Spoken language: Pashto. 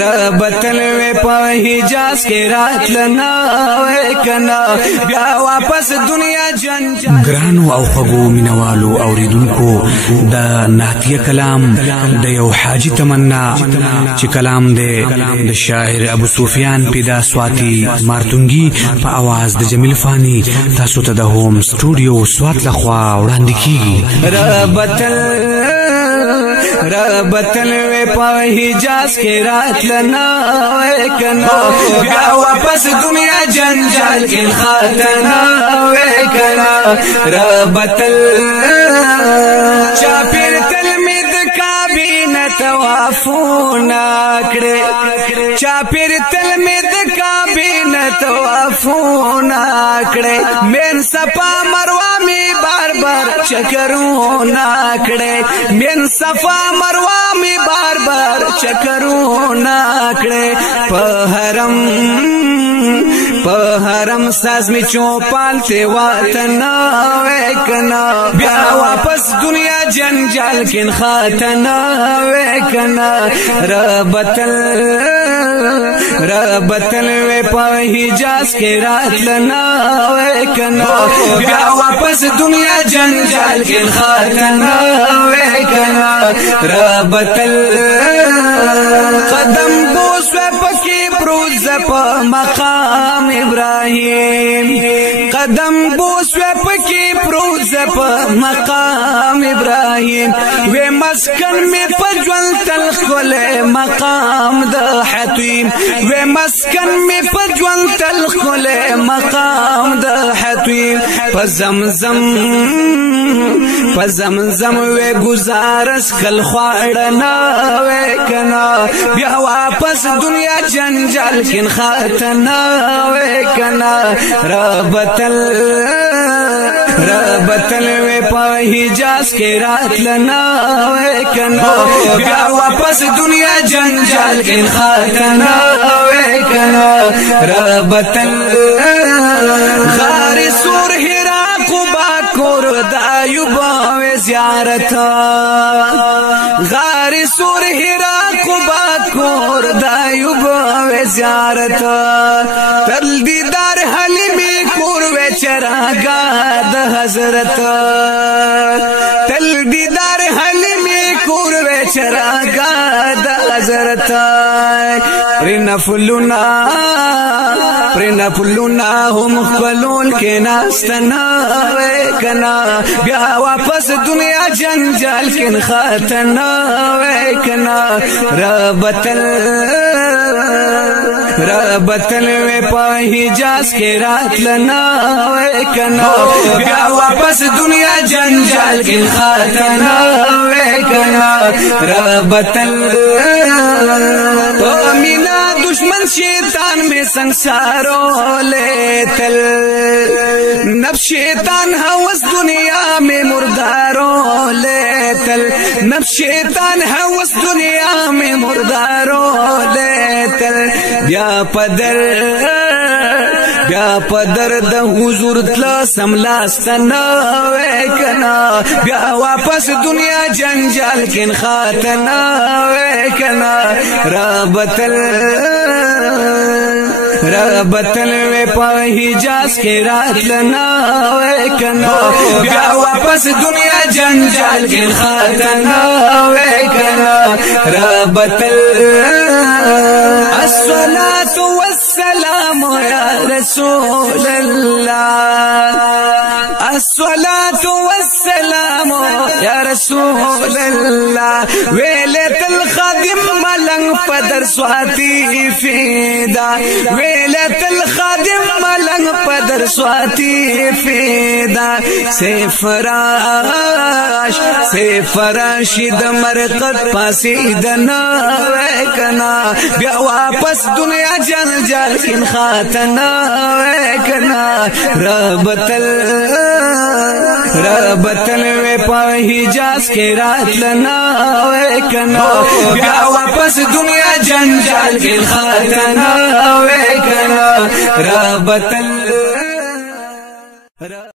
ربتل وی په حجاز کې راتلنا وې کنا بیا واپس دنیا جنجال ګرانو او خغو مینوالو اوریدونکو د نعتیه کلام د یو حاجی تمنا چې کلام دی د شاعر ابو سفیان پیدا سواتی مارتونګي په आवाज د جمیل فانی تاسو ته د هوم سټوډیو سوات لخوا وړاندې کیږي ربتل وی په حجاز کې راتلنا وې کنا بیا واپس دنیا جنجال کې خاتنا وې کنا ربتل چاپیر تلمید کابینه توافونا کړه چاپیر تلمید کابینه توافونا کړه من صفا مروه می بار بار چکرونه کړه من صفا مروه می بار بار چکرونه کړه په حرم ساز می چوپال ته وطن وې کنا بیا واپس دنیا جنجال کین خاتنا وې کنا ربتل وی په حجاز کې راتلنا وې کنا بیا واپس دنیا جنجال کین خاتنا وې کنا ربتل قدم بوس پکې پروز په مقام ابراهیم قدم بوس پکې پروز په مقام ابراهیم و مسکن می پجول تلخ کله مقام د حتیم و مسکن می پجول تلخ کله مقام د حتیم په زمزم و گزارش کل خواړنا و کنا بیا واپس دنیا جنجال کین خاتنا و کنا ربتل وی په حجاز کې راتلنا و کنا بیا واپس دنیا جنجال کین خاتنا و کنا ربتل غار سور هرا قبا کور د ایوب و زیارت غار سور هرا قبا کور د ایوب و زیارت تل دیدار حلیمی کور و چراغا د حضرت تل دیدار حلیمی کور و چراغا د حضرت پرنفلونا هم خلول کې ناستنا وې کنا بیا واپس دنیا جنجال کې خاتنا وې کنا ربتل وی په حجاز کې راتلنا وې کنا بیا واپس دنیا جنجال کې خاتنا وې کنا ربتل مینا دشمن شیطان میں سنسارو لیتل نب شیطان ہوس دنیا میں مردارو لیتل نب شیطان ہوس دنیا میں مردارو لیتل بیا پدر د حضور تلا سملاستنا وې کنا بیا واپس دنیا جنجال کین خاتنا وې کنا ربتل وی په حجاز کې راتلنا وې کنا بیا واپس دنیا جنجال کې خاتنا وې کنا ربتل الصلاة والسلام یا رسول الله الصلاة والسلام یا رسول الله ویلت الخادم ملنگ پدر سواتی فیدا ویلت الخادم ملنگ پدر سواتی فیدا سیفراش د مرقد پاسیدنا وې کنا بیا واپس دنیا جنجال کین خاتنا وې کنا ربتل وی په حجاز کې راتلنا وې کنا بیا واپس دنیا جنجال کې خاتنا وې کنا ربتل